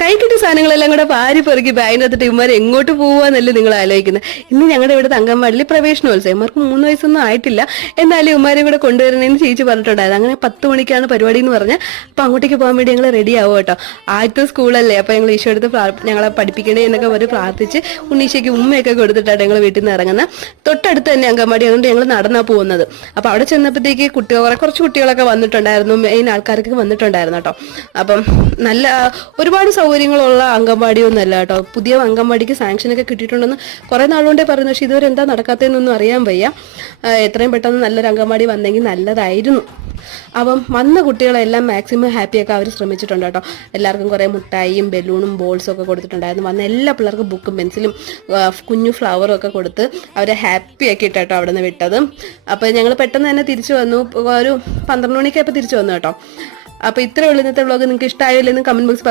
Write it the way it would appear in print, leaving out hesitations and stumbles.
കൈ കിട്ടിയ സാധനങ്ങളെല്ലാം കൂടെ പാരി പെറുക്കി ബാഗിനകത്തിട്ട് ഇവന്മാർ എങ്ങോട്ട് പോവാന്നല്ലേ നിങ്ങൾ ആലോചിക്കുന്നത്. ഇന്ന് ഞങ്ങളുടെ ഇവിടുത്തെ അംഗൻവാടിയിൽ പ്രവേശനോത്സവം, ഇവർക്ക് 3 വയസ്സൊന്നും ആയിട്ടില്ല, എന്നാലും ഇവന്മാരെയും കൂടെ കൊണ്ടുവരണമെന്ന് ചേച്ചി പറഞ്ഞിട്ടുണ്ടായിരുന്നു. അങ്ങനെ 10 മണിക്കാണ് പരിപാടി എന്ന് പറഞ്ഞാൽ അപ്പൊ അങ്ങോട്ടേക്ക് പോകാൻ വേണ്ടി ഞങ്ങൾ റെഡി ആവും കേട്ടോ. ആദ്യത്തെ സ്കൂളല്ലേ, അപ്പൊ ഞങ്ങൾ ഈശോ എടുത്ത് ഞങ്ങളെ പഠിപ്പിക്കണേ എന്നൊക്കെ അവർ പ്രാർത്ഥിച്ച് ഉണ്ണീശയ്ക്ക് ഉമ്മയൊക്കെ കൊടുത്തിട്ടാണ് ഞങ്ങൾ വീട്ടിൽ നിന്ന് ഇറങ്ങുന്നത്. തൊട്ടടുത്ത് തന്നെ അംഗൻവാടി, അതുകൊണ്ട് ഞങ്ങൾ നടന്നാ പോകുന്നത്. അപ്പൊ അവിടെ ചെന്നപ്പോഴത്തേക്ക് കുറച്ച് കുട്ടികളൊക്കെ വന്നിട്ടുണ്ടായിരുന്നു, മെയിൻ ആൾക്കാർക്ക് വന്നിട്ടുണ്ടായിരുന്നു കേട്ടോ. അപ്പം നല്ല ഒരുപാട് സൗകര്യങ്ങളുള്ള അംഗൻവാടിയൊന്നും അല്ല കേട്ടോ. പുതിയ അംഗൻവാടിക്ക് സാങ്ഷനൊക്കെ കിട്ടിയിട്ടുണ്ടെന്ന് കുറെ നാളുകൊണ്ടേ പറയുന്നു, പക്ഷെ ഇതുവരെ എന്താ നടക്കാത്തതെന്നൊന്നും അറിയാൻ വയ്യ. എത്രയും പെട്ടെന്ന് നല്ലൊരു അംഗൻവാടി വന്നെങ്കിൽ നല്ലതായിരുന്നു. അപ്പം വന്ന കുട്ടികളെല്ലാം മാക്സിമം ഹാപ്പിയൊക്കെ അവർ ശ്രമിച്ചിട്ടുണ്ട് കേട്ടോ. എല്ലാവർക്കും കുറേ മുട്ടായിയും ബലൂണും ബോൾസും ഒക്കെ കൊടുത്തിട്ടുണ്ടായിരുന്നു. വന്ന എല്ലാ പിള്ളേർക്കും ബുക്കും പെൻസിലും കുഞ്ഞു ഫ്ലവറും ഒക്കെ കൊടുത്ത് അവരെ ഹാപ്പി ആക്കി ഇട്ടോ അവിടെ നിന്ന് വിട്ടത്. അപ്പം ഞങ്ങൾ പെട്ടെന്ന് തന്നെ തിരിച്ചു വന്നു, ഒരു 12 മണിക്കായപ്പോൾ തിരിച്ചു വന്നു കേട്ടോ. അപ്പോൾ ഇത്രയേ ഉള്ളൂ ഇന്നത്തെ വ്ളോഗ്. നിങ്ങൾക്ക് ഇഷ്ടമായില്ലെന്ന് കമന്റ് ബോക്സ്